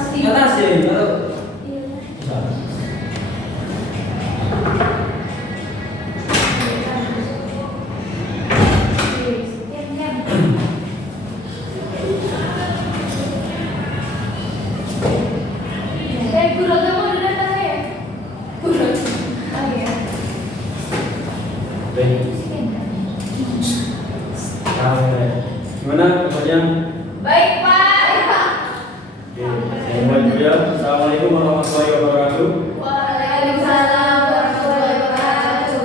Ngatasin atau bisa. Gimana kabarnya? Baik, Pak. Oke, saya mulai dulu ya. Assalamualaikum warahmatullahi wabarakatuh. Waalaikumsalam warahmatullahi wabarakatuh.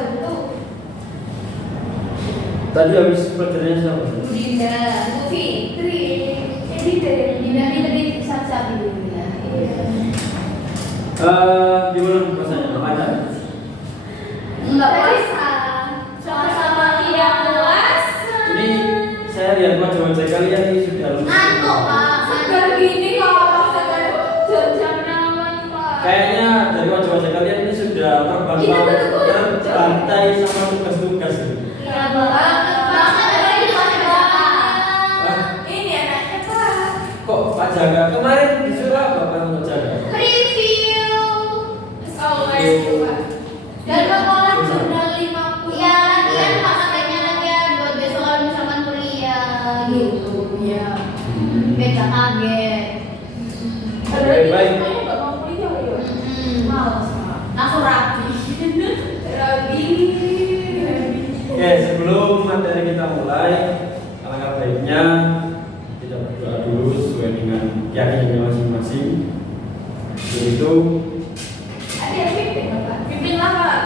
Tadi habis pelajarannya siapa? Bu Dinda, Bu Fitri, Dinda tadi sat-sat dulu ya. Gimana rasanya? Lancar? Enggak puasa. Sama-sama tidak puasa. Ini saya lihat wajah-wajah kalian ini sudah Ngantuk, Pak. Segar gini kalau segar jam-jam rawan, Pak. kayaknya dari wajah-wajah kalian ini sudah terbantai sama tugas-tugas. Iya, banget apalagi masih banget. Ini anaknya, Pak. Kok Pak Jaga kemarin disuruh apa Pak untuk jaga? Review. Always, Pak. Dan mengolah jurnal 50. Ya, latihan Pak, katanya latihan buat besok kalau misalkan kuliah gitu. Ya. Beda kaget. Baik. Enggak mau kuliah ya. Males, Pak. Langsung rapi. Rapi. Oke, sebelum materi kita mulai, alangkah baiknya kita berdoa dulu sesuai dengan keyakinannya masing-masing. Yaitu, Ada yang pimpin, Pak. Pimpin lah, Pak.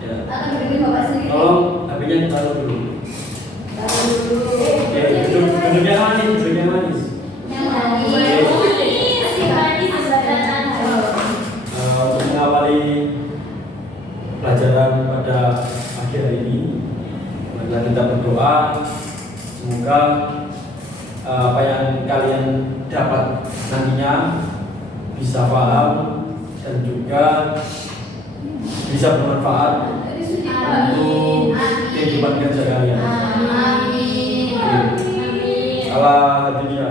ya, Atau pimpin Bapak sendiri. tolong HP-nya ditaruh dulu. Taruh dulu. Oke, duduknya manis, duduknya manis. Yang manis. Si manis sebenarnya. Untuk mengawali pelajaran pada pagi hari ini, marilah kita berdoa semoga apa yang kalian dapat nantinya bisa paham dan juga bisa bermanfaat untuk kehidupan kerja kalian. Amin. Allah dunia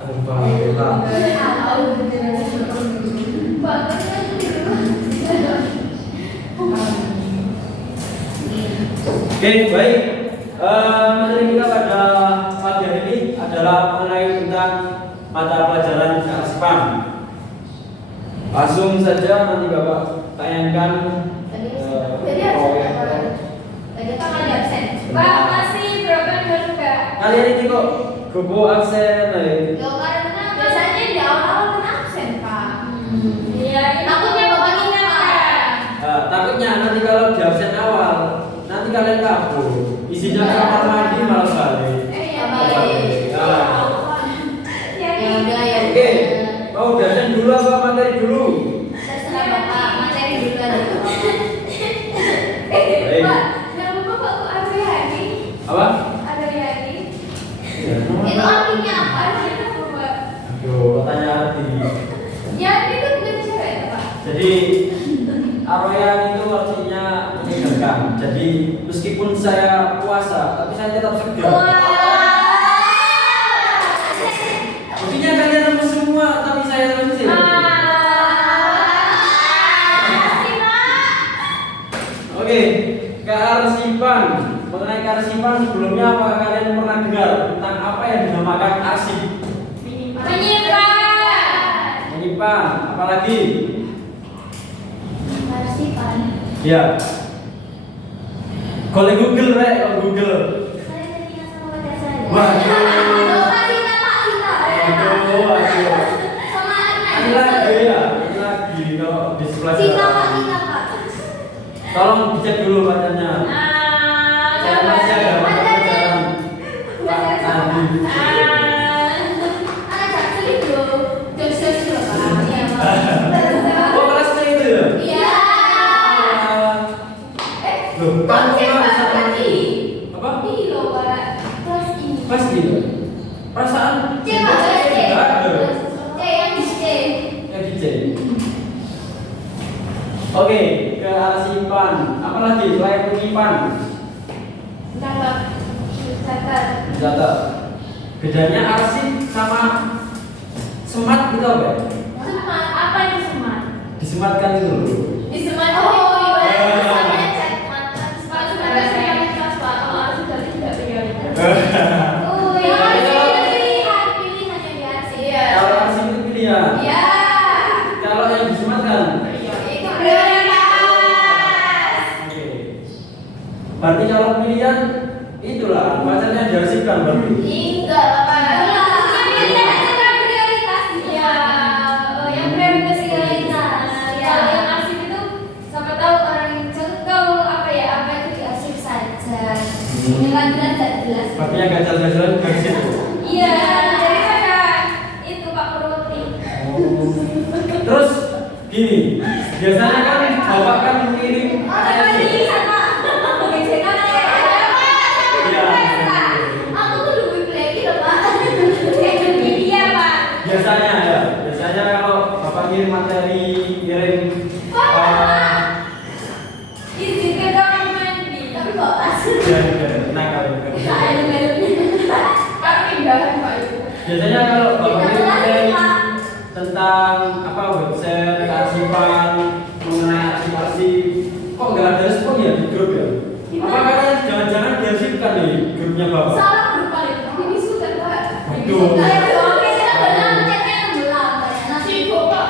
Alhamdulillah. Oke, baik. Materi kita pada pagi hari ini adalah mengenai tentang mata pelajaran kearsipan. Langsung saja nanti Bapak tayangkan proyek. Pak, masih berapa dulu, Kak? Kalian ini kok gobo absen nih? Loh, karena biasanya di awal kan absen, Pak. Iya, takutnya Bapak ingat, Kak. Takutnya nanti kalau di absen awal, nanti kalian kabur. Isinya ke kamar mandi malah balik. Ya baik. Ya udah ya. Oke, mau dosen dulu apa materi dulu? Terserah Bapak, materi dulu aja. Baik. Pak, nama Bapak kok Adriani? Apa? Adriani. Ya, Itu artinya apa? Artinya apa, Pak? aduh, tanya arti. Ya, itu bukan cewek, Pak. Jadi Aroyan itu artinya menyegarkan. Jadi meskipun saya puasa, tapi saya tetap segar. Buktinya kalian lemes semua, tapi saya lemes. Oke, kearsipan. Mengenai kearsipan sebelumnya apakah kalian pernah dengar tentang apa yang dinamakan arsip? Menyimpan, apalagi? Arsipan. Ya. Kalau Google, Google. Saya tadi sama pacar saya. Waduh. Aduh, Aduh. sama Ini lagi ya, ini lagi kalau di sebelah Cinta, Pak, jalan. cinta, Pak. Tolong dicek dulu pacarnya. Saya masih ada pacaran. Pak Andi. Oh, kelasnya itu ya? Iya. Loh, kamu bisa ngerti? Apa? Ini loh, Pak. Kelas ini. Pas gitu. Perasaan C, Pak, kelas C. Enggak ada. C, yang di C. Yang di C. Oke, kearsipan. Apalagi selain menyimpan? Catat. Catat. Catat. Bedanya arsip sama Semat itu apa ya? Semat, apa itu semat? Disematkan itu loh. Disemat. Oh, ibaratnya cat mata. Kalau sebenarnya prioritas Pak, kalau harus berarti tidak prioritas. Oh, yang harus itu pilihan yang dihasil. Kalau arsip itu pilihan. Iya. Kalau yang disematkan. Itu prioritas. Oke. Berarti kalau pilihan itulah pacarnya diarsipkan berarti. Enggak lah Pak. Yang prioritas. Iya. Yang prioritas prioritas. Kalau yang arsip itu siapa tahu orang yang jengkel apa itu diarsip saja. Ini kan tidak jelas. Berarti yang gak jalan-jalan garsip. Iya, daripada itu Pak Purwoti. Terus gini, biasanya kan bapak kan mengirim biasanya kalau bapak kirim materi, kirim biasanya kalau bapak kirim materi tentang apa website, kearsipan, mengenai arsip-arsip, kok nggak ada respon ya di grup ya? Apa kalian jangan-jangan diarsipkan di grupnya bapak? Salah grup kali itu. Ini sudah Pak. Betul. Oke, kita benar chatnya tenggelam kayaknya. Sibuk Pak.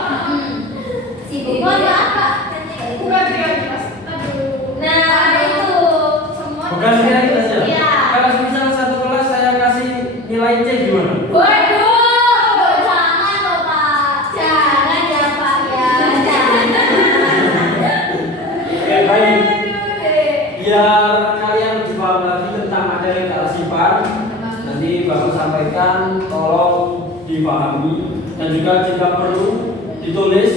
Sibuk. Mohon maaf Pak. Bukan prioritas. Aduh. Nah, itu semua. Bukan prioritas ya? Iya. Kalau misal satu kelas saya kasih nilai C gimana? Waduh, jangan loh Pak. Jangan ya Pak ya. Oke, baik. Biar kalian lebih paham lagi tentang materi kearsipan, nanti bapak sampaikan, tolong dipahami dan juga jika perlu ditulis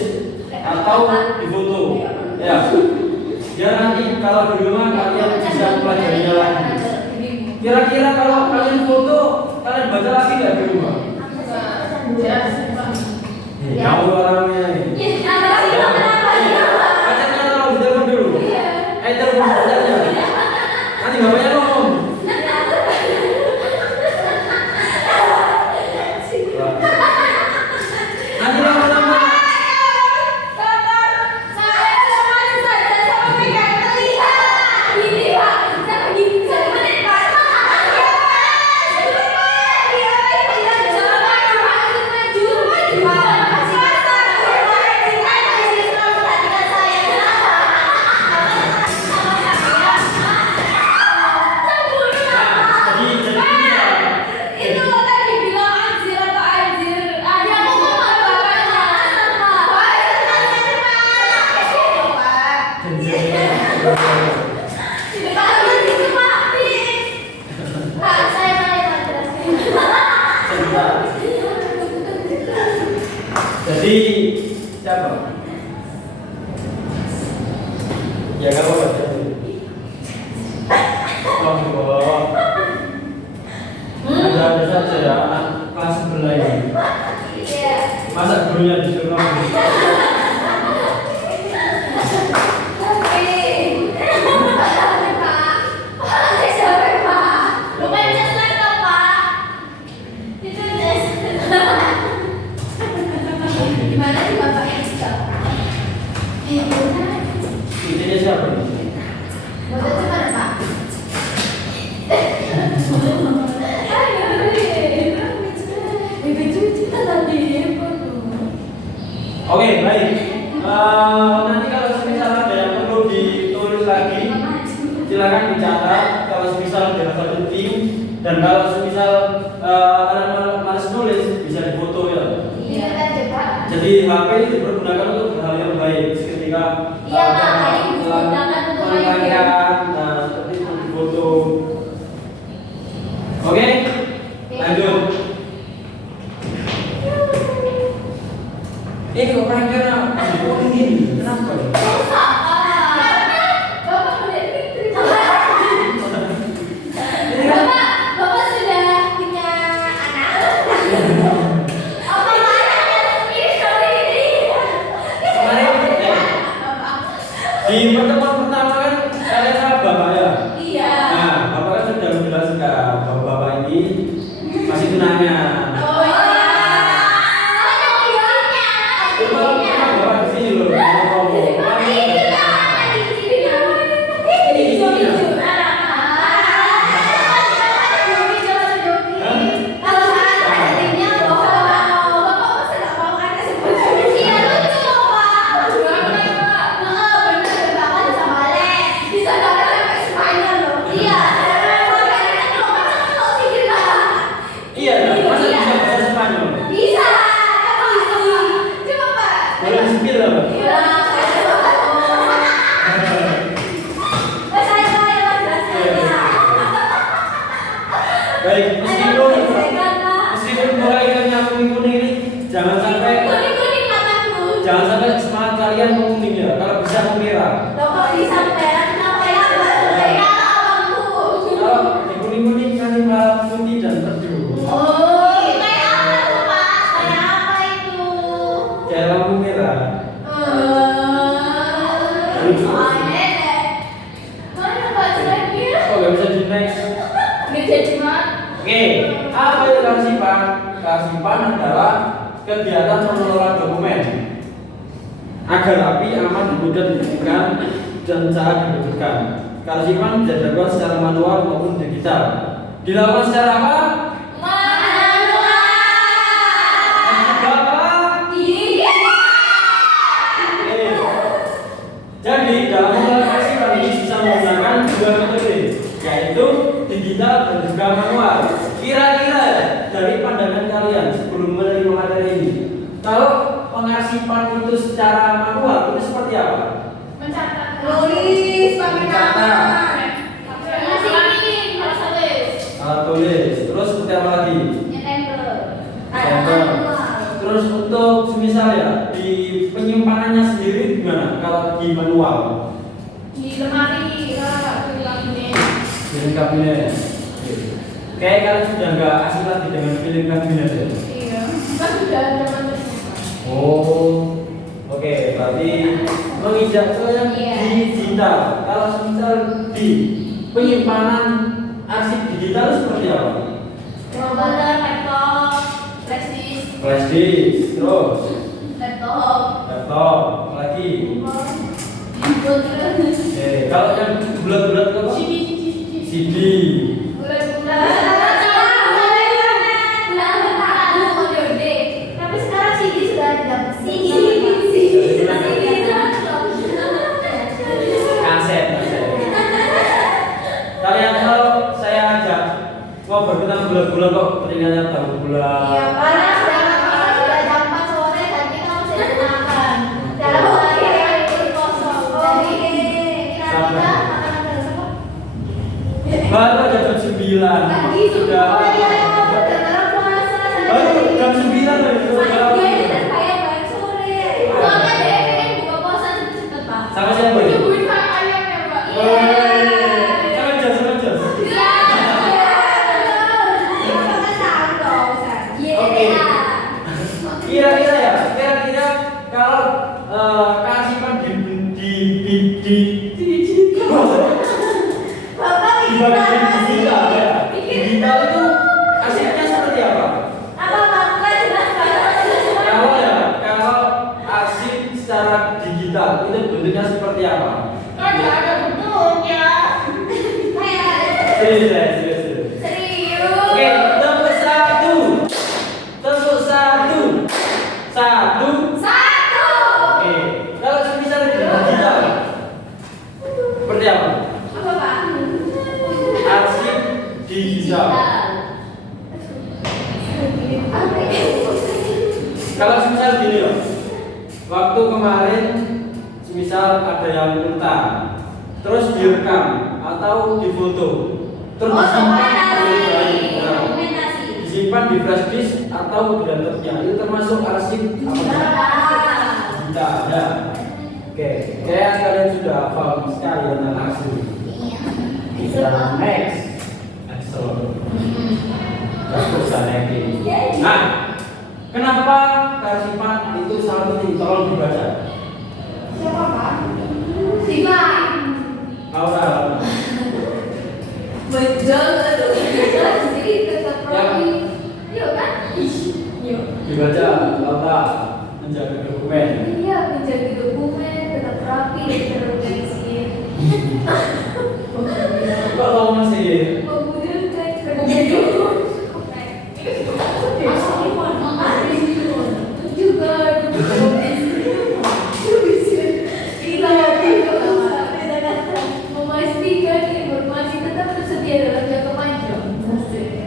atau difoto. Ya. Biar nanti kalau di rumah kalian bisa pelajarinya lagi. Kira-kira kalau kalian foto, kalian baca lagi nggak di rumah? Kamu orangnya ini. Pacarnya tolong ditelepon dulu. Telepon pacarnya. Nanti bapaknya ngomong. Nanti lama-lama. Jadi siapa? Ya kalau baca dulu. Oh, ada saja ya anak kelas sebelah ini. Masa gurunya disuruh Gimana sih Bapak Eka? Intinya siapa ini? Bapak cepat Pak. Oke, baik. Nanti kalau semisal ada yang perlu ditulis lagi, silakan dicatat. Kalau semisal dirasa penting dan kalau semisal kalian malas nulis, bisa difoto ya. Iya aja Pak. Jadi HP ini dipergunakan untuk hal yang baik. Ketika Iya Pak, ini digunakan untuk mengingatkan, nah seperti itu difoto. Oke, lanjut. Ini kok prankernya kok ini? Kenapa ya? Bapak sudah punya anak. Apa anaknya ini? Kemarin di pertemuan pertama kan kalian sama bapak ya? Iya. Nah, bapak kan sudah menjelaskan bahwa bapak ini masih tunangan. Oh iya. Jangan sampai semangat kalian menguning ya. Kalau bisa memerah. Loh kok bisa merah? Kenapa ya? Ya abangku. Kalau dikuning-kuning nanti malah putih dan teduh. Oh, kayak apa tuh Pak? Kayak apa itu? Kayak lampu merah. Aneh deh. Mana baca lagi? Kok nggak bisa di next? Nggak jadi Mak. Oke, apa itu kearsipan? Kearsipan adalah kegiatan mengelola dokumen agar rapi, aman, mudah dibuktikan dan saat dibutuhkan. Kearsipan bisa dilakukan secara manual maupun digital. Dilakukan secara apa? Manual. Juga apa? Iya. Oke. Jadi dalam mengelola kearsipan ini bisa menggunakan dua metode, yaitu digital dan juga manual. Kira-kira dari pandangan kalian sebelum menerima materi ini, kalau pengarsipan itu secara manual itu seperti apa? Mencatat. Tulis pakai tangan. Ini harus tulis. Alat tulis. Terus seperti apa lagi? Tempel. Tempel. Terus untuk semisal ya di penyimpanannya sendiri gimana? Kalau di manual? Di lemari, di kabinet. Di kabinet. Kayak kalian sudah nggak asing lagi dengan film kabinet ya? Iya. Kan sudah ada materinya. Oh, oke. Berarti menginjak ke yang digital. Kalau semisal di penyimpanan arsip digital itu seperti apa? Komputer, laptop, flash disk, Flash disk, terus laptop, lagi. komputer, Kalau yang bulat-bulat itu apa? CD. bulat-bulat. Tapi sekarang CD sudah ada CD. Kaset. Kalian kalau saya ajak ngobrol tentang bulan-bulan kok teringatnya tahu bulan. Iya, karena sudah jam 4 sore dan kita masih makan. Dalam hari yang kosong. Jadi kita makan apa? Baru aja jam 9. Pagi Sudah. beneran puasa. Baru jam 9 loh. Iya, dan kayak balik sore. Soalnya dia pengen buka puasa cepet Pak. Sama siapa ya? Tungguin Pak ayamnya Pak. Sama jas. Oke. Kira-kira kalau kearsipan di Bapak dibagi digital ya. Digital itu arsipnya seperti apa? apa Pak? Jelas banget. Kalau arsip secara digital itu bentuknya seperti apa? Kan nggak ada bentuknya. Serius. Serius. Oke, tepuk satu. Satu. Satu. Oke, kalau semisal digital seperti apa? Apa Pak? Arsip digital. Kalau semisal gini loh, waktu kemarin semisal ada yang minta, terus direkam atau difoto, terus disimpan di flash disk atau di laptopnya, itu termasuk arsip apa? Tidak ada. Oke, kayak kalian sudah paham sekali tentang arsip. Bisa next, excellent. Nah, kenapa kearsipan itu sangat penting? Tolong dibaca. Siapa Pak? Siva. Laura. Betul. Jadi tetap profi. Yuk kan? Yuk. Dibaca, Laura menjaga dokumen. Iya, menjaga dokumen tetap rapi dan terorganisir. Kok lo masih? Memudahkan juga memastikan informasi tetap tersedia dalam jangka panjang,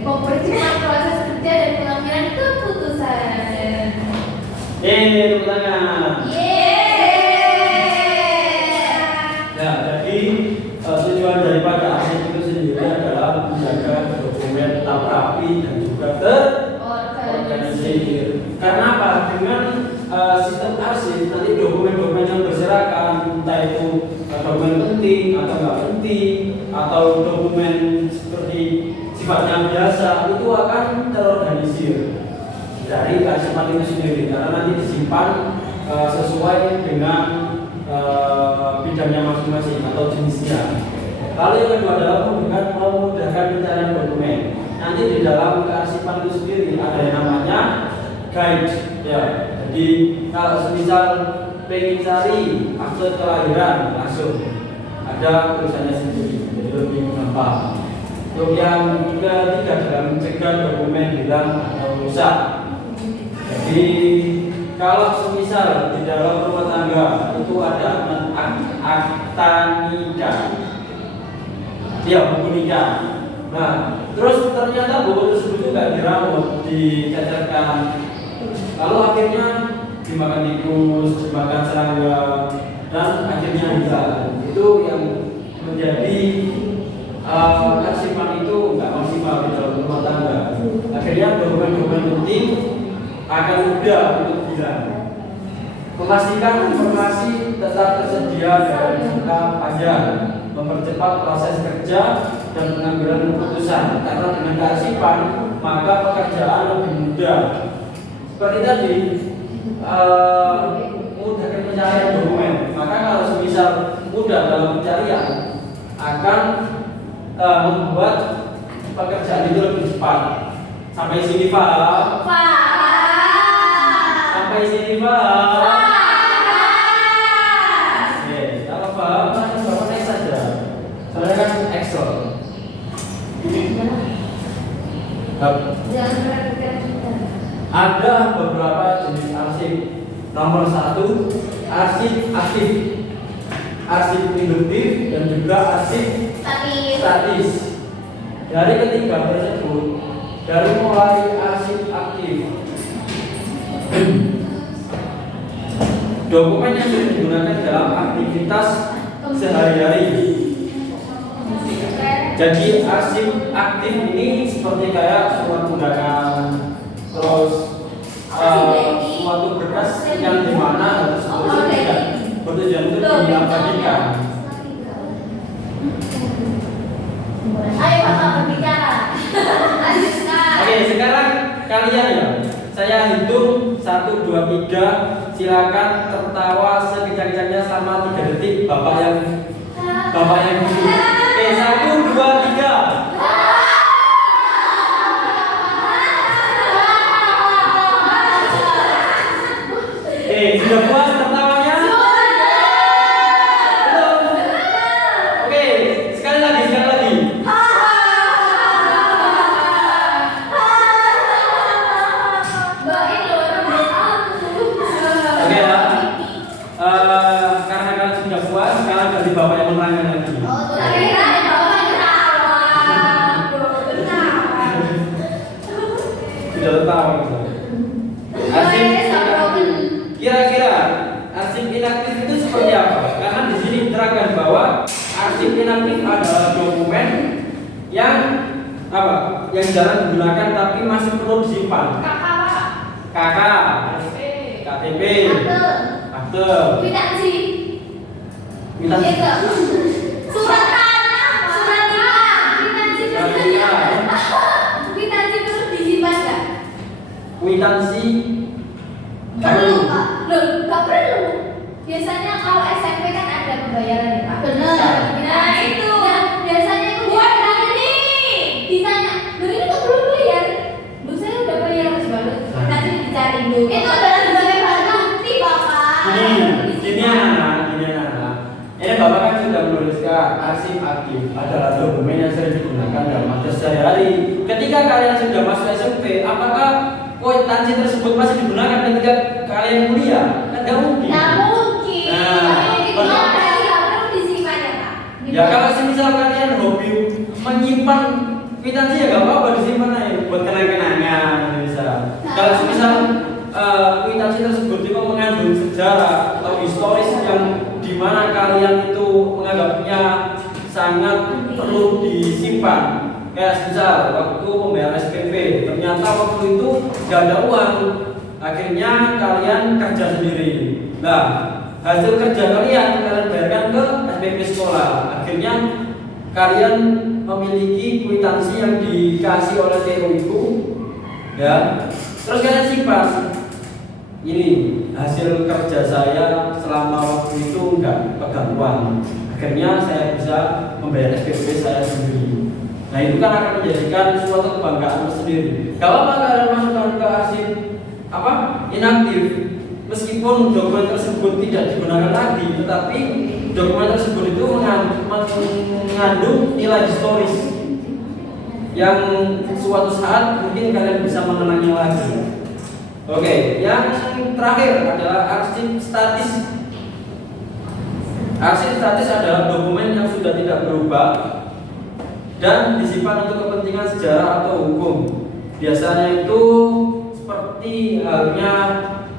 mempercepat proses kerja dan pengambilan keputusan. Tepuk tangan. Nah, jadi tujuan daripada arsip itu sendiri adalah menjaga dokumen tetap rapi dan juga terorganisir. Karena apa? Dengan sistem arsip, nanti dokumen-dokumen yang berserakan, entah itu dokumen penting atau nggak penting, atau dokumen seperti sifatnya biasa, itu akan terorganisir dari kearsipan itu sendiri, karena nanti disimpan sesuai dengan bidangnya masing-masing atau jenisnya. Lalu yang kedua adalah memudahkan pencarian dokumen. Nanti di dalam kearsipan itu sendiri ada yang namanya guide, ya. Jadi kalau semisal pengen cari akte kelahiran, langsung ada tulisannya sendiri, jadi lebih gampang. Untuk yang ketiga adalah mencegah dokumen hilang atau rusak. Jadi kalau semisal di dalam rumah tangga itu ada akta nikah, ya buku nikah. Nah, terus ternyata buku tersebut itu nggak dirawat, dicacatkan, lalu akhirnya dimakan tikus, dimakan serangga, dan akhirnya hilang. Itu yang menjadi kearsipan itu nggak maksimal di dalam rumah tangga. Akhirnya dokumen-dokumen penting akan mudah untuk hilang. Memastikan informasi tetap tersedia dalam jangka panjang, mempercepat proses kerja dan pengambilan keputusan. Karena dengan kearsipan maka pekerjaan lebih mudah. Seperti tadi, mudah pencarian dokumen. Maka kalau semisal mudah dalam pencarian akan membuat pekerjaan itu lebih cepat. Sampai sini paham? Sampai sini paham? Kalau paham, Bapak next saja. Soalnya kan Excel. Ada beberapa jenis arsip. Nomor 1, arsip aktif, arsip induktif, dan juga arsip statis. Dari ketiga tersebut, dari mulai arsip aktif, dokumen yang sudah digunakan dalam aktivitas sehari-hari. Jadi arsip aktif ini seperti kayak surat undangan, terus suatu berkas yang dimana harus bertujuan untuk diabadikan. Ayo Bapak berbicara. Oke, sekarang kalian ya, saya hitung 1, 2, 3. Silakan tertawa sekejap-kejapnya selama 3 detik. Bapak yang dulu. Oke, 1, 2, 3. Oke, sudah puas tertawanya? Belum. Oke, sekali lagi. Karena kalian sudah puas, sekarang dari Bapak yang menerangkan lagi. Sudah tertawa gitu. Arsip inaktif. Kira-kira arsip inaktif itu seperti apa? Karena di sini diterangkan bahwa arsip inaktif adalah dokumen yang apa? Yang jarang digunakan tapi masih perlu disimpan. KK, KTP, akte, Kwitansi. Surat tanah, surat nikah, kwitansi perlu disimpan nggak? Kwitansi Perlu Pak? Loh, nggak perlu. Biasanya kalau SMP kan ada pembayaran ya Pak. Benar. Nah itu. Nah, biasanya itu buat ini ditanya, loh ini kok belum bayar? Loh saya udah bayar Mas Balut. Nanti dicari dulu. Itu adalah sebagai bahan bukti Bapak. Gini anak. Ini Bapak kan sudah menuliskan arsip aktif adalah dokumen yang sering digunakan dalam aktivitas sehari-hari. Ketika kalian sudah masuk SMP, apakah kwitansi tersebut masih digunakan ketika kalian kuliah? Kan nggak mungkin. Nggak mungkin. Itu perlu disimpan ya Pak. Ya kalau semisal kalian hobi menyimpan kwitansi ya nggak apa-apa, disimpan aja buat kenang-kenangan misal. Kalau semisal kwitansi tersebut itu mengandung sejarah atau historis yang dimana kalian itu menganggapnya sangat perlu disimpan. Kayak misal waktu membayar SPP, ternyata waktu itu nggak ada uang. akhirnya kalian kerja sendiri. Nah, hasil kerja kalian bayarkan ke SPP sekolah. Akhirnya kalian memiliki kwitansi yang dikasih oleh TO itu, ya. Terus kalian simpan. Ini hasil kerja saya selama waktu itu enggak pegang uang. Akhirnya saya bisa membayar SPP saya sendiri. Nah itu kan akan menjadikan suatu kebanggaan tersendiri. Kalau kalian masukkan ke arsip inaktif, meskipun dokumen tersebut tidak digunakan lagi, tetapi dokumen tersebut itu mengandung nilai historis yang suatu saat mungkin kalian bisa mengenangnya lagi. Oke, yang terakhir adalah arsip statis. Arsip statis adalah dokumen yang sudah tidak berubah dan disimpan untuk kepentingan sejarah atau hukum. Biasanya itu seperti halnya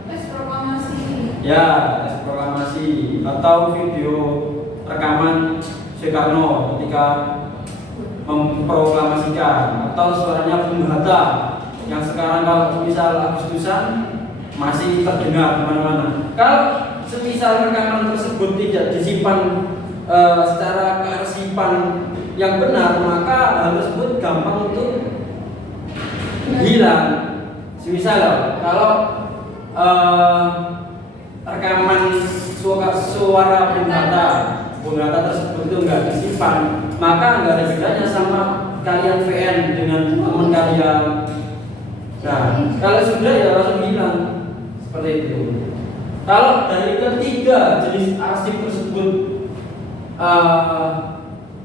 Teks proklamasi. Ya, teks proklamasi atau video rekaman Soekarno ketika memproklamasikan, atau suaranya Bung Hatta yang sekarang kalau misal Agustusan masih terdengar kemana-mana. Kalau semisal rekaman tersebut tidak disimpan secara kearsipan yang benar, maka hal tersebut gampang untuk hilang. Semisal kalau rekaman suara Bung Hatta tersebut itu nggak disimpan, maka nggak ada bedanya sama kalian VN dengan teman kalian. Nah, kalau sudah ya langsung hilang seperti itu. Kalau dari ketiga jenis arsip tersebut,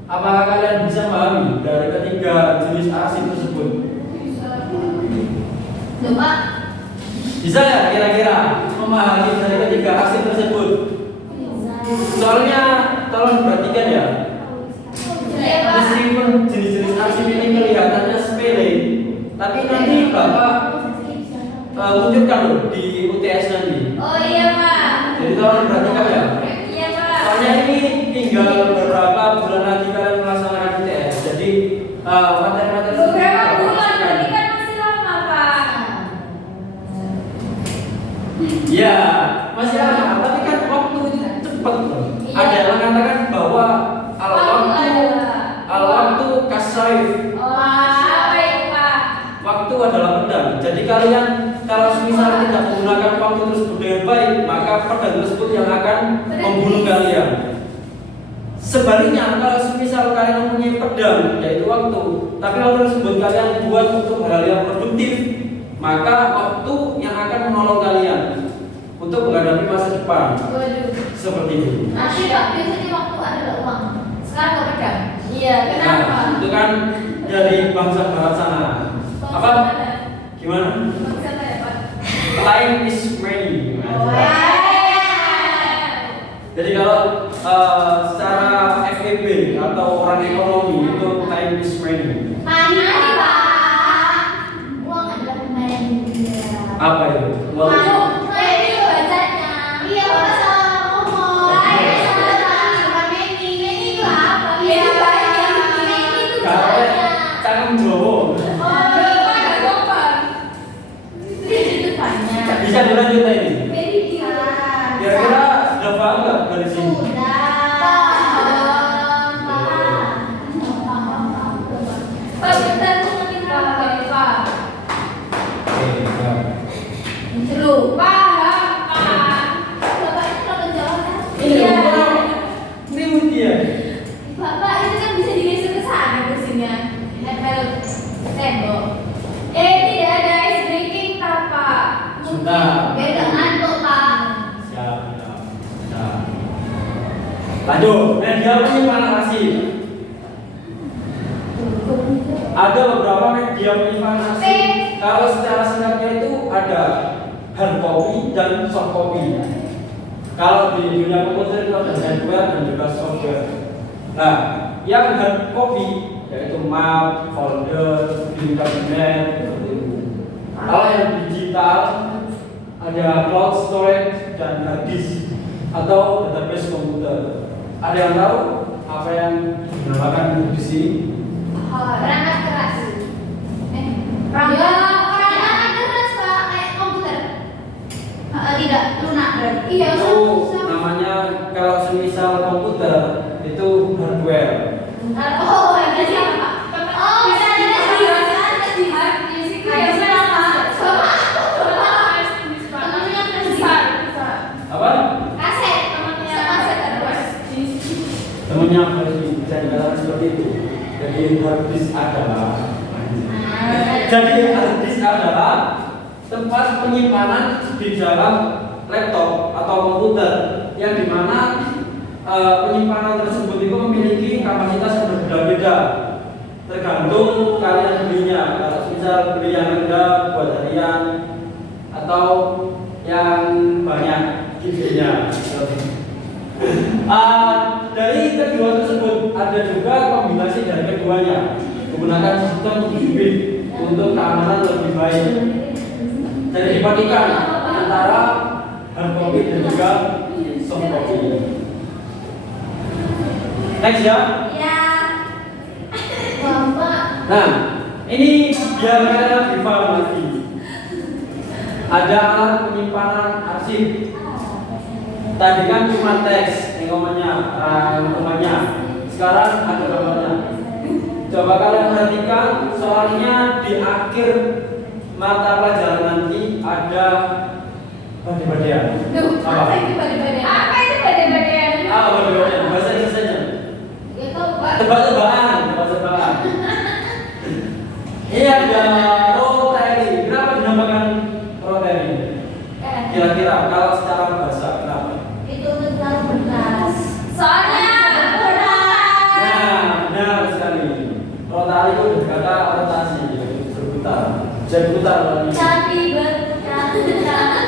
apakah kalian bisa memahami dari ketiga jenis arsip tersebut? Coba. Bisa ya kira-kira memahami dari ketiga arsip tersebut? Soalnya tolong perhatikan ya. Meskipun jenis-jenis arsip ini kelihatannya sepele, tapi nanti Bapak munculkan loh di UTS nanti. Oh iya Pak. Jadi tolong perhatikan ya. Iya Pak. Soalnya ini tinggal beberapa bulan lagi kalian melaksanakan UTS. Jadi materi-materi Beberapa bulan berarti kan masih lama Pak. Ya, masih lama. Tapi kan waktu itu cepat loh. Iya. Ada yang mengatakan bahwa al-waktu kasaif. Oh, apa itu Pak? Waktu adalah pedang. Jadi kalian kalau semisal tidak menggunakan waktu tersebut dengan baik, maka pedang tersebut yang akan membunuh kalian. Sebaliknya, kalau semisal kalian mempunyai pedang, yaitu waktu, tapi waktu tersebut kalian buat untuk hal yang produktif, maka waktu yang akan menolong kalian untuk menghadapi masa depan. Waduh. Seperti itu. Nanti Pak, biasanya waktu adalah uang. Sekarang nggak pedang. Iya, kenapa? Nah, itu kan dari bangsa barat sana. Apa? Gimana? Bangsa apa ya Pak? Time is money. Oh, ya. Jadi kalau secara FEB atau orang ekonomi itu time is money. Money Pak. Uang adalah pemain dunia. Apa itu? Uang itu? Ini bacanya. Iya, Bapak salah ngomong. Saya salah. Meni itu apa? Iya, Meni itu Karena bacanya. cangkem Jawa. Bisa dilanjut ini. Kira-kira sudah paham nggak dari sini? Ini dia. Bapak itu kan bisa digeser ke sana kursinya. Nempel tembok. Tidak ada ice breaking Pak. Sudah. Beda ngantuk Pak. Siap. Lanjut. Media penyimpanan arsip. Ada beberapa media penyimpanan arsip. Kalau secara singkatnya itu ada hard copy dan soft copy. Kalau di dunia komputer itu ada hardware dan juga software. Nah, yang hard copy yaitu map, folder, di kabinet, seperti itu. Kalau yang digital ada cloud storage dan hard disk atau database komputer. Ada yang tahu apa yang dinamakan di sini? Perangkat keras. Perangkat keras Pak, kayak komputer. berarti. Iya, Itu namanya kalau semisal komputer itu hardware. Oh, ada siapa? Oh, bisa ada di hard disk. Kayak sama. Temennya besar. Apa? Kaset. Temennya kaset terus. Temennya harus bisa dikatakan seperti itu. Jadi hard disk adalah tempat penyimpanan di dalam laptop atau komputer yang dimana penyimpanan tersebut itu memiliki kapasitas yang berbeda-beda tergantung kalian belinya. Kalau misal beli yang rendah buat harian atau yang banyak giginya. Dari kedua tersebut ada juga kombinasi dari keduanya menggunakan sistem bit untuk keamanan lebih baik. Jadi dibandingkan antara hard copy dan juga soft copy. Next ya. Ya. Bapak. Nah, ini biar kalian lebih paham lagi. Ada alat penyimpanan arsip. Tadi kan cuma teks, umpamanya. Sekarang ada gambarnya. Coba kalian perhatikan, soalnya di akhir mata pelajaran nanti ada badai-badaian. Apa itu badai-badaian? Apa itu badai-badaian? Badai-badaian, bahasa Inggris saja. Ya tahu, Pak. Tebak-tebakan. Ini ada rotary. Kenapa dinamakan rotary? Kira-kira kalau secara bahasa kenapa? Itu untuk taruh berkas. Soalnya berat. Nah, benar sekali. Rotary itu dari kata rotasi, berputar. Jadi putar lagi. Tapi berputar.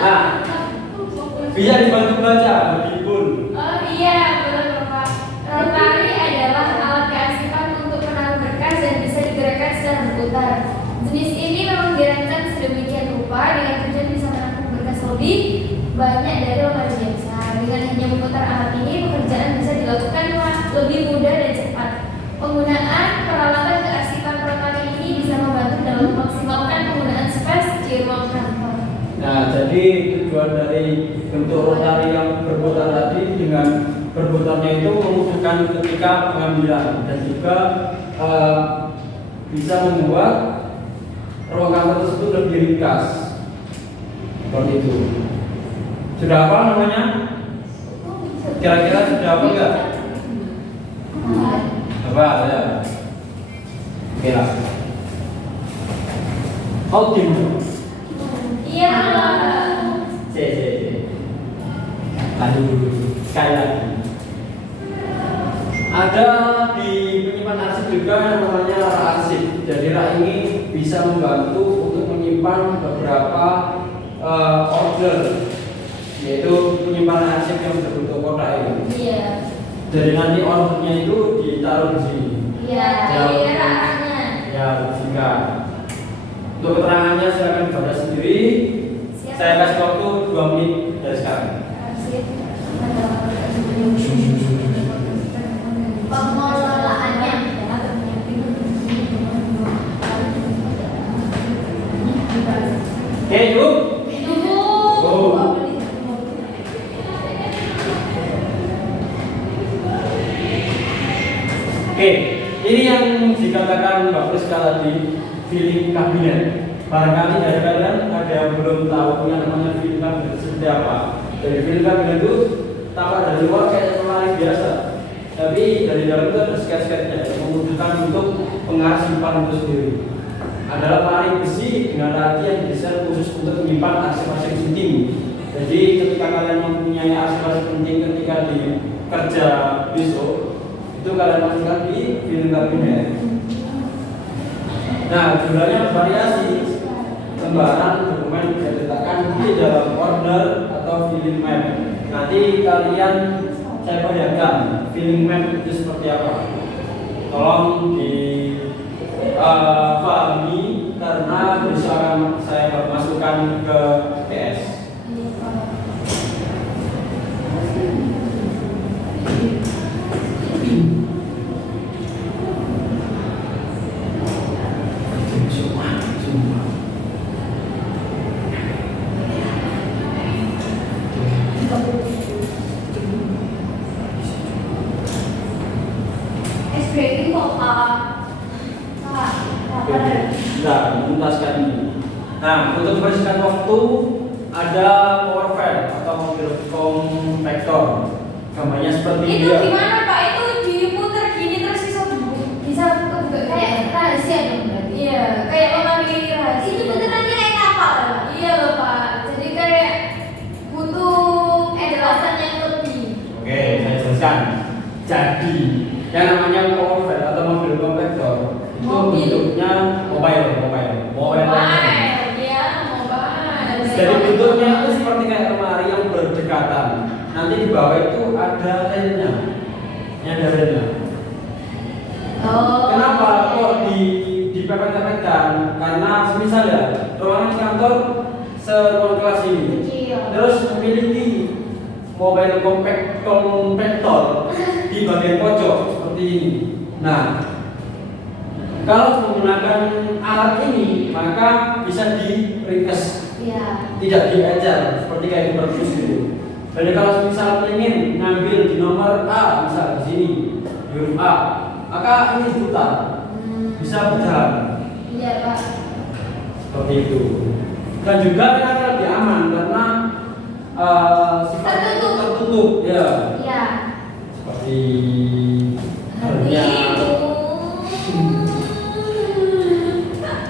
Nah, bisa dibantu baca, berhibur. Oh iya, betul Pak. Rotary adalah alat kearsipan untuk menaruh berkas dan bisa digerakkan secara berputar. Jenis ini memang dirancang sedemikian rupa dengan tujuan bisa menampung berkas lebih banyak dari lemari biasa. Dengan hanya memutar alat ini, pekerjaan bisa dilakukan lebih mudah dan cepat. Penggunaan peralatan kearsipan rotary ini bisa membantu dalam memaksimalkan penggunaan space di ruang kantor. Nah, jadi tujuan dari bentuk rotary yang berputar tadi dengan berputarnya itu memudahkan ketika pengambilan dan juga bisa membuat ruang kantor tersebut lebih ringkas. Seperti itu. Sudah apa namanya? Kira-kira sudah apa enggak? Apa ya? Kira. Holding. Iya. C. Aduh, sekali lagi. Ada di penyimpan arsip juga yang namanya rak arsip. Jadi rak ini bisa membantu untuk menyimpan beberapa order, yaitu penyimpanan arsip yang berbentuk kotak ini. Iya. Jadi nanti ordernya itu ditaruh di sini. Iya. Jadi raknya. Ya, singkat. Untuk keterangannya silakan baca sendiri. Siap. Saya kasih waktu 2 menit dari sekarang. Pengelolaannya. Oke, cukup. Oke, ini yang dikatakan Mbak Priska tadi, filling kabinet. Barangkali dari kalian ada yang belum tahu yang namanya filling kabinet seperti apa. Dari filling kabinet itu tampak dari luar kayak lemari biasa, tapi dari dalam itu ada sket-sketnya yang memudahkan untuk pengarsipan itu sendiri. Adalah lemari besi dengan ragi yang didesain khusus untuk menyimpan arsip-arsip penting. Jadi ketika kalian mempunyai arsip-arsip penting ketika di kerja besok, itu kalian masukkan di filling kabinet. Nah, jumlahnya bervariasi. Lembaran dokumen bisa diletakkan di dalam order atau filling map. Nanti kalian saya perlihatkan filling map itu seperti apa. Tolong dipahami karena besok akan saya masukkan ke PS. Nah, untuk membersihkan waktu ada power file atau mobil kompaktor. Gambarnya seperti Itu dia. gimana Pak? Itu diputer gini terus bisa kebuka kayak rahasia dong berarti? Iya, kayak memahami rahasia. Itu benerannya kayak kapal ya Pak? Iya loh Pak. Jadi kayak butuh penjelasan yang lebih. Oke, saya jelaskan. Jadi, yang namanya power file atau mobil kompaktor itu Mobil. bentuknya mobile. Iya, mobile. Jadi bentuknya itu seperti kayak lemari yang berdekatan. Nanti di bawah itu ada remnya. Ini ada remnya. Oh. Kenapa kok dipepet-pepetkan? Karena semisal ya, ruangan kantor seruang kelas ini. Kecil. Terus memiliki mobile kompaktor di bagian pojok seperti ini. Nah, kalau menggunakan alat ini maka bisa di request, Iya. tidak diecer seperti kayak di perpus gitu. Jadi kalau misal ingin ngambil di nomor A, misal di sini di huruf A, maka ini diputar, bisa berjalan Iya Pak. seperti itu. Dan juga akan lebih aman karena sifatnya itu tertutup, ya. Iya. Seperti halnya.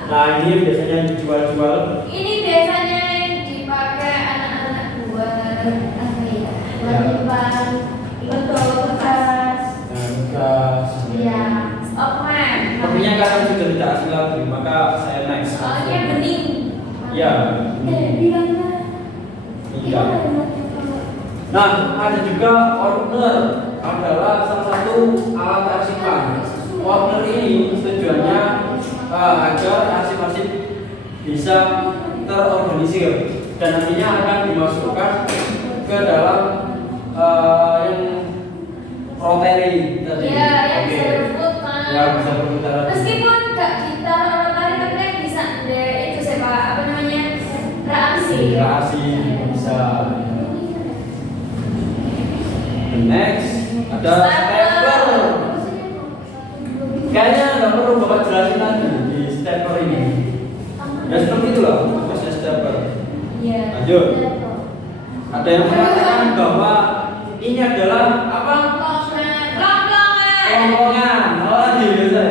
Nah, ini biasanya dijual-jual. Ini biasanya yang dipakai anak-anak buat apa ya? Buat Ya. nyimpan botol bekas. Nah, bekas. Iya. Stokman. Sepertinya kalian sudah tidak asing lagi, maka saya next. Soalnya bening. Iya. Bilangnya. Iya. Nah, ada juga ordner, adalah salah satu alat arsipan. Ordner ini tujuannya agar arsip-arsip bisa terorganisir dan nantinya akan dimasukkan ke dalam yang rotary tadi. Iya, yang Oke. bisa berputar. Ya, bisa berputar. Meskipun nggak ditaruh rotari tapi kan bisa deh itu siapa apa namanya reaksi. Reaksi bisa. The next ada stapler. Kayaknya nggak perlu bapak jelasin lagi di stapler ini. Ya seperti itulah prosesnya stapler. Iya. Lanjut. Ada yang mengatakan bahwa ini adalah apa? Kelompongan. Oh, di biasa.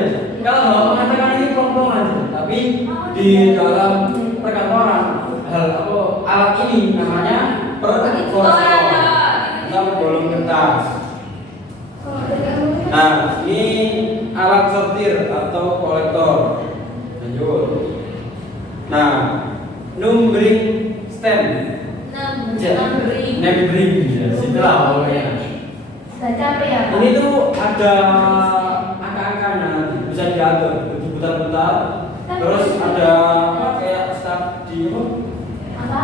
Kalau bapak mengatakan ini kelompongan, tapi di dalam perkantoran alat ini namanya perkolektor atau bolong kertas. Nah, ini alat sortir atau kolektor. Lanjut. Nah, numbering stem. Numbering ya, setelah pokoknya. Sudah capek ya Pak? Ini tuh ada angka-angkanya nanti bisa diatur, diputar-putar. Terus ada apa kayak start di apa? Apa?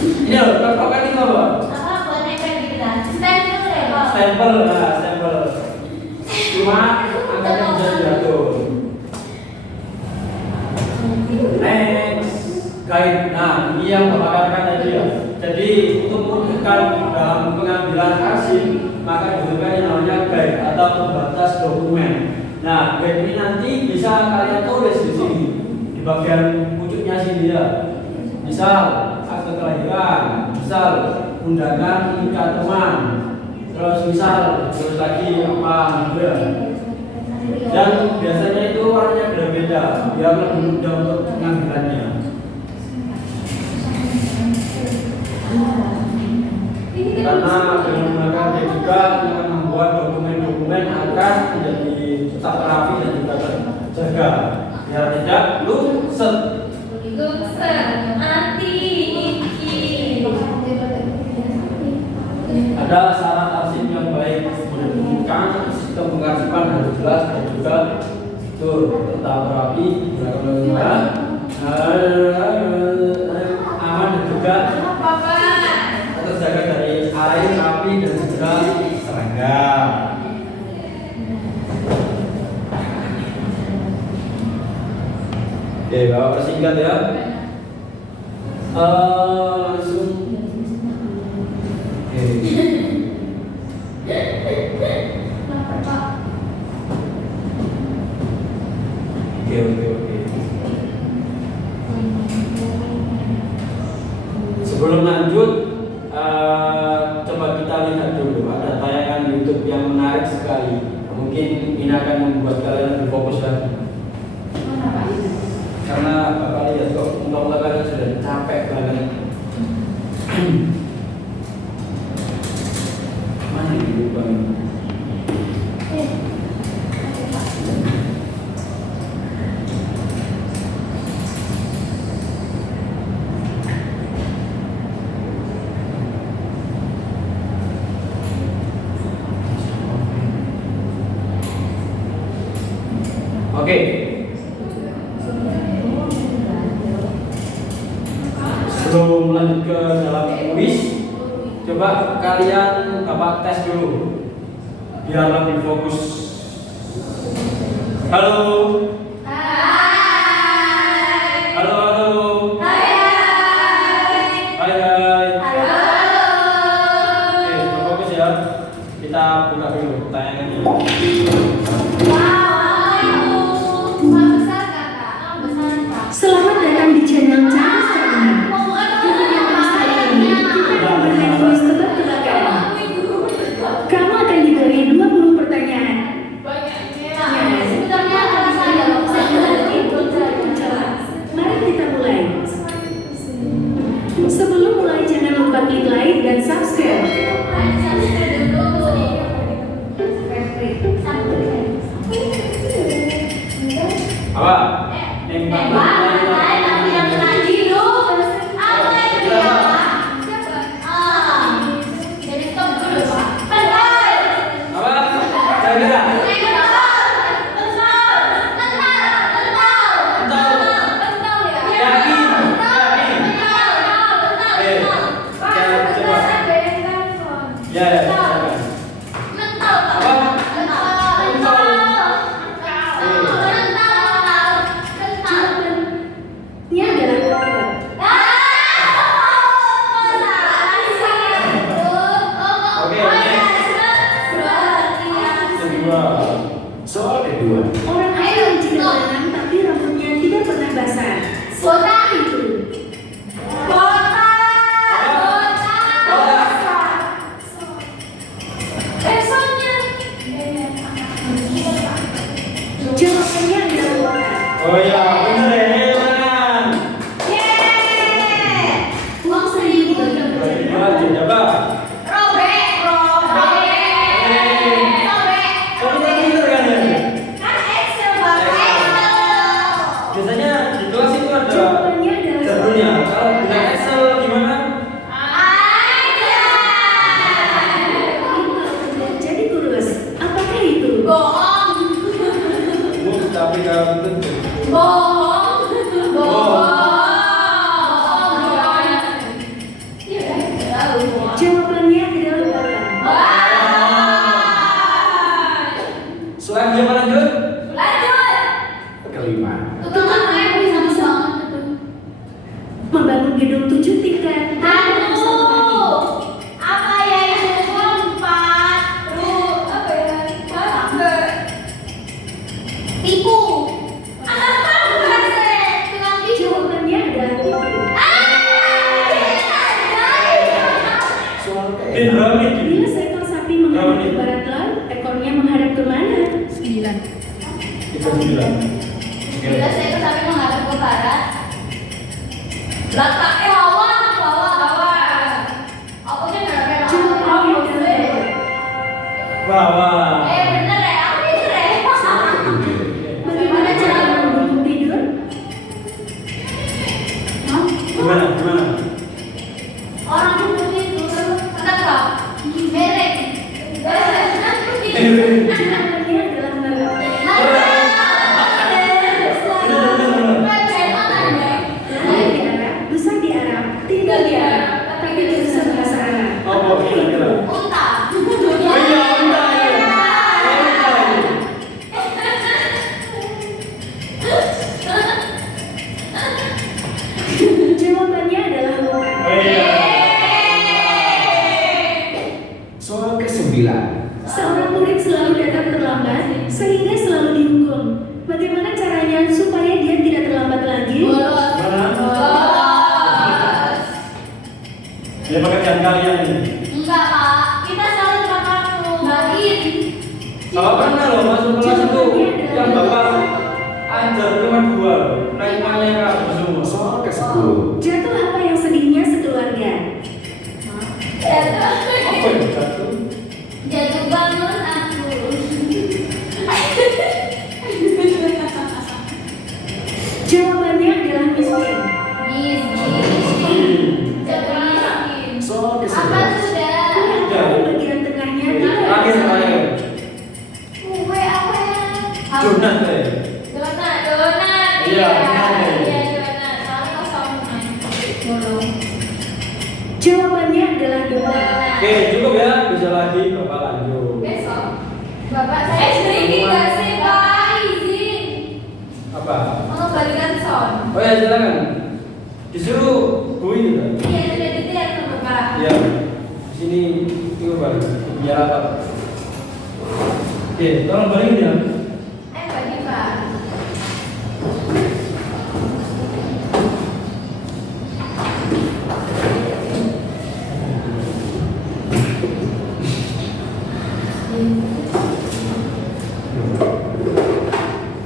Ini loh, kan ini apa? Apa buat nempel gitu lah? Stempel ya Pak? Stempel, nah stempel. Cuma angkanya bisa diatur. Next, guide. Nah, ini yang bapak katakan tadi ya. Jadi untuk memudahkan dalam pengambilan arsip, maka dibutuhkan yang namanya guide atau pembatas dokumen. Nah, guide ini nanti bisa kalian tulis di sini di bagian pucuknya sini ya. Misal akte kelahiran, misal undangan nikah teman, terus misal terus lagi apa gitu ya. Dan biasanya itu warnanya berbeda biar lebih mudah untuk pengambilannya. Karena dengan menggunakan dia juga akan membuat dokumen-dokumen akan menjadi tetap rapi dan juga terjaga biar tidak luset. Ada syarat arsip yang baik menunjukkan sistem pengarsipan harus jelas dan juga fitur tetap rapi, benar-benar aman dan juga terjaga dari air, api dan juga serangga. Oke, bapak persingkat ya. Langsung. Oke. lihat dulu, ada tayangan YouTube yang menarik sekali. Mungkin ini akan membuat kalian lebih fokus lagi. Karena Bapak lihat kok muka kalian sudah capek banget. Mana itu Bang? Oke. Sebelum lanjut ke dalam kuis, coba kalian Bapak tes dulu biar lebih fokus. Halo. Hai. Halo, halo. Hai. Hai, hai. Halo. Oke, fokus ya. Kita buka dulu tayangannya. Selamat datang di channel Cerdas Cermat. Untuk yang pas kali ini, kita akan bermain kuis tebak-tebakan. Kamu akan diberi 20 pertanyaan. Mari kita mulai. Sebelum mulai, jangan lupa klik like dan subscribe. Apa? Nembak. Ini adalah Soal kedua, orang yang cenderung tapi rambutnya tidak pernah basah. Apa itu? Jawabannya adalah bola. Oh ya, benar ya. Uang 1.000 diberikan berjaya. Lanjut ya, Pak. Kamu kan pintar kan ya? Biasanya di kelas itu ada Jawabannya adalah jadulnya. Kalau bilang Excel gimana? jadi kurus. Apakah itu? Tapi kalau itu Jawabannya adalah bola. selanjutnya lanjut. kelima, Membangun gedung 7 tingkat. Tipu. Jawabannya adalah itu. soal Di keenam, berapa ini? Bila seekor sapi menghadap ke barat laut, ekornya menghadap kemana? 9. Kita 9. Bila saya ke samping menghadap ke barat, letaknya bawah. Aku kan ngadepnya Jawabannya adalah Bawah. bener ya, aku bener ya. bagaimana cara mendukung tidur? Gimana? Orang tuh itu tetap merek. Jawabannya adalah merah. Lahir di Arab, besar di Arab, tinggal di Arab, tapi tidak bisa bahasa Arab. Oh, kira-kira. Unta. Oh iya, unta ya. Jawabannya adalah bola. Oh iya. soal kesembilan, Seorang murid selalu datang terlambat, sehingga selalu dihukum. Bagaimana caranya supaya dia tidak terlambat lagi? Ini pekerjaan kalian ini. Enggak, Pak. Kita Bapak pernah loh masuk kelas itu yang bapak ajar cuma 2 loh. Lain-lainnya kabur semua. Soal ke-10. Jatuh apa yang sedihnya sekeluarga? Apa yang jatuh? Jatuh bangun aku. Jawabannya adalah miskin. Miskin. Jatuh miskin. Soal Apa ke-11. sudah? Tahu bagian tengahnya Terakhir. Kue apa ya? Donat deh. Donat. Iya, Iya, donat. donat. Soalnya kosong. Bolong. Jawabannya adalah donat. Oke, cukup ya. Bisa lagi bapak lanjut. Besok. Bapak saya sedikit nggak sih Pak? Izin. Apa? Mengembalikan sound. Oh ya silakan. Disuruh Bu ini kan? Iya, sudah dilihat sama Bapak. Ya. Di sini itu balik. Biar apa? Oke, tolong balikin ya. Bagi Pak.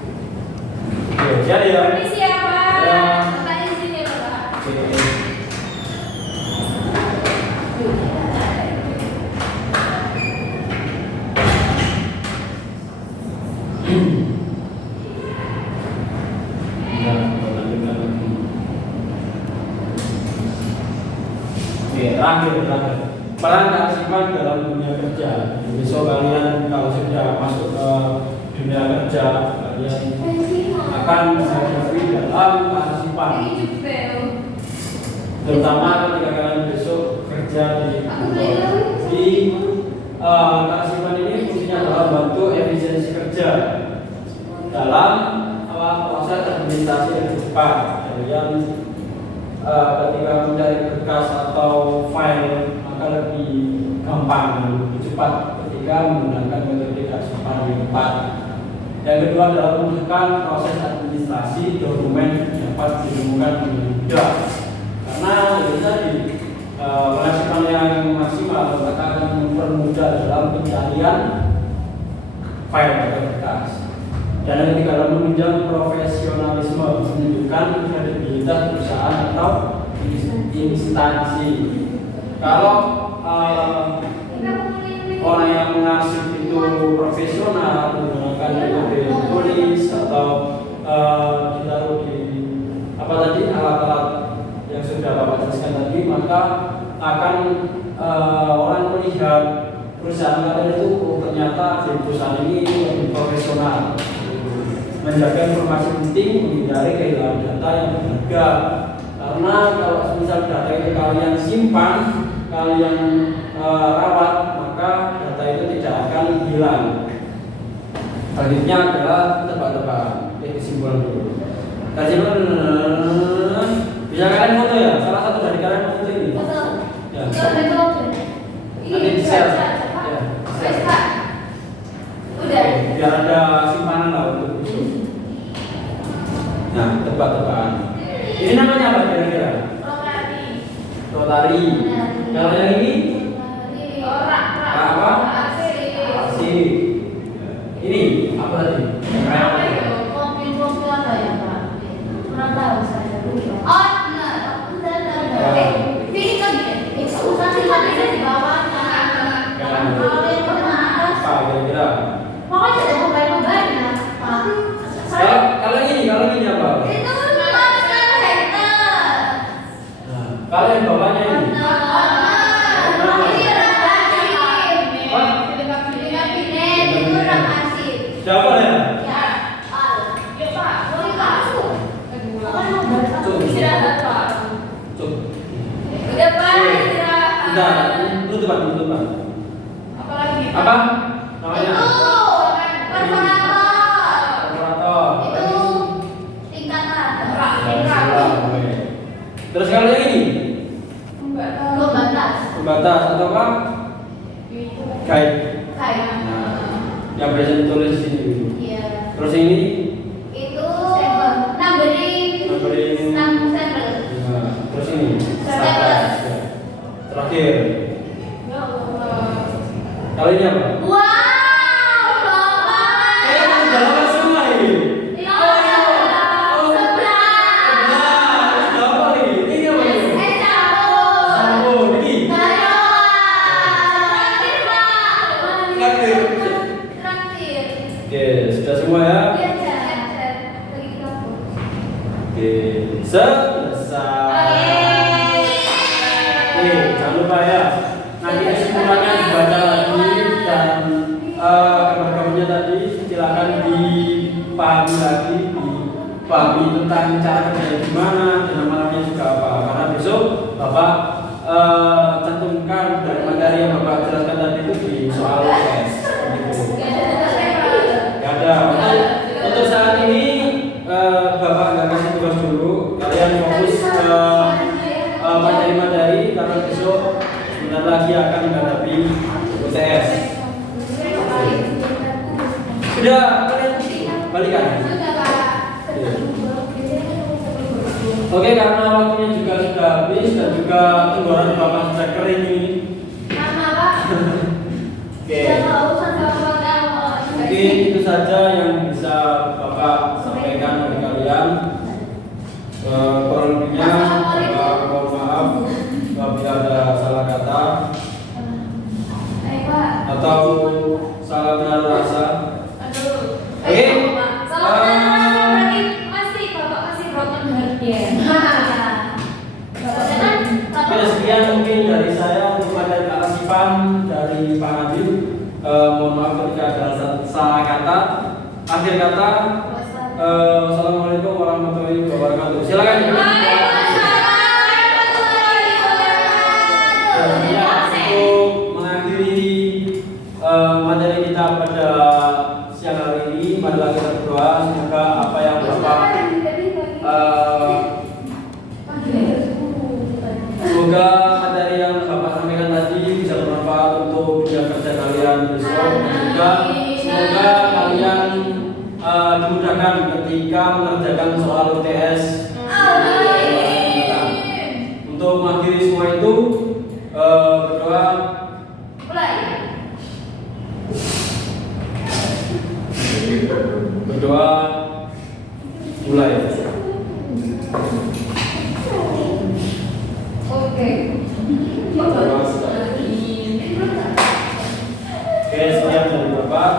Oke, jadi ya. Permisi ya Pak. Ya. Bapak izin ya Bapak. Oke. Terakhir. Peran keasipan dalam dunia kerja. Besok kalian kalau sudah masuk ke dunia kerja, kalian akan menghadapi dalam keasipan. Ini jubel. Terutama ketika kalian besok kerja di keasipan ini fungsinya adalah membantu efisiensi kerja dalam proses administrasi yang cepat. Kalian ketika mencari berkas atau file maka lebih gampang, lebih cepat ketika menggunakan metode keasipan yang tepat. Yang kedua adalah memudahkan proses administrasi dokumen dapat ditemukan dengan mudah. Karena itu tadi keasipan yang maksimal maka akan mempermudah dalam pencarian file atau berkas. Dan yang ketiga adalah menunjang profesionalisme, menunjukkan kredibilitas perusahaan atau instansi. Kalau orang yang mengarsip itu profesional menggunakan metode tulis atau ditaruh di alat-alat yang sudah Bapak jelaskan tadi, maka akan orang melihat perusahaan kalian itu ternyata di perusahaan ini lebih profesional, menjaga informasi penting, menghindari kehilangan data yang berharga. Karena kalau misal data itu kalian simpan, kalian rawat, maka data itu tidak akan hilang. Selanjutnya adalah tebak-tebakan. Kesimpulan dulu. Kesimpulan bisa kalian foto ya? Salah satu dari kalian foto ini. Foto. Ya. Ini share. ya. Ya. Udah. Biar ada simpanan lah untuk besok. Nah, tebak-tebakan. Ini namanya apa kira-kira? Rotari. Kalau yang ini? Apa? Arsip. Ini apa tadi? Apa ya? Mobil apa ya Pak? Kurang tahu saya. Oh, benar. Ini kan eksklusif tadi di bawahnya. Kalau yang ke atas, Apa kira-kira? pokoknya ada mobile-mobilenya, Pak. Kalau ini apa? Itu master hacker. Nah, kalau yang bawahnya ini? Ini rak arsip. Kabinet itu rak arsip. Siapa ya? Ya, ya Pak. Boleh masuk. Tuh. Istirahat Pak. Tuh. Udah Pak, istirahat. Bentar, tutupan. Apalagi? Apa? Namanya? Itu perforator. Operator. Itu tingkatan. Oke. Terus kalau yang ini? Pembatas atau apa? Guide. Kayak. Nah, yang biasa ditulis di sini. Iya. Terus yang ini? Itu numbering. Numbering. Sampel. Nah, terus ini? Staples. Ya. Terakhir. Kalau ini apa? Wow, semua ya? Iya, lagi kita. Oke, selesai. Oke, jangan lupa ya. Nanti kesimpulannya dibaca lagi dan gambar-gambarnya tadi silakan dipahami lagi, dipahami tentang cara kerjanya gimana dan nama-namanya juga apa. Karena besok Bapak cantumkan dari materi yang Bapak jelaskan tadi itu di soal tes. Gitu. Gak ada. Untuk saat ini Bapak nggak kasih tugas dulu. Kalian fokus ke materi-materi karena besok sebentar lagi akan menghadapi UTS. Sudah kalian balikan. Oke, karena waktunya juga sudah habis dan juga tenggorokan Bapak sudah kering ini. Oke. Mungkin itu saja yang bisa Bapak sampaikan kepada kalian. Kurang lebihnya mohon maaf apabila ada salah kata atau salah benar rasa. Oke. Oke, sekian mungkin dari saya untuk materi kearsipan dari Pak Nadiem. Mohon maaf ketika ada salah kata. Akhir kata, Assalamualaikum warahmatullahi wabarakatuh. Silakan. Untuk mengakhiri materi kita pada siang hari ini, marilah kita berdoa semoga apa yang Bapak semoga materi yang Bapak sampaikan tadi bisa bermanfaat untuk dunia kerja kalian besok dan juga semoga kalian dimudahkan ketika mengerjakan soal UTS. Untuk mengakhiri semua itu berdoa. Berdoa mulai. Oke. Berdoa sekarang. Oke, sekian dari Bapak.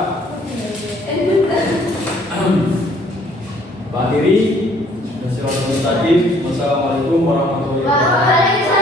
Pak Diri, Wassalamualaikum warahmatullahi wabarakatuh.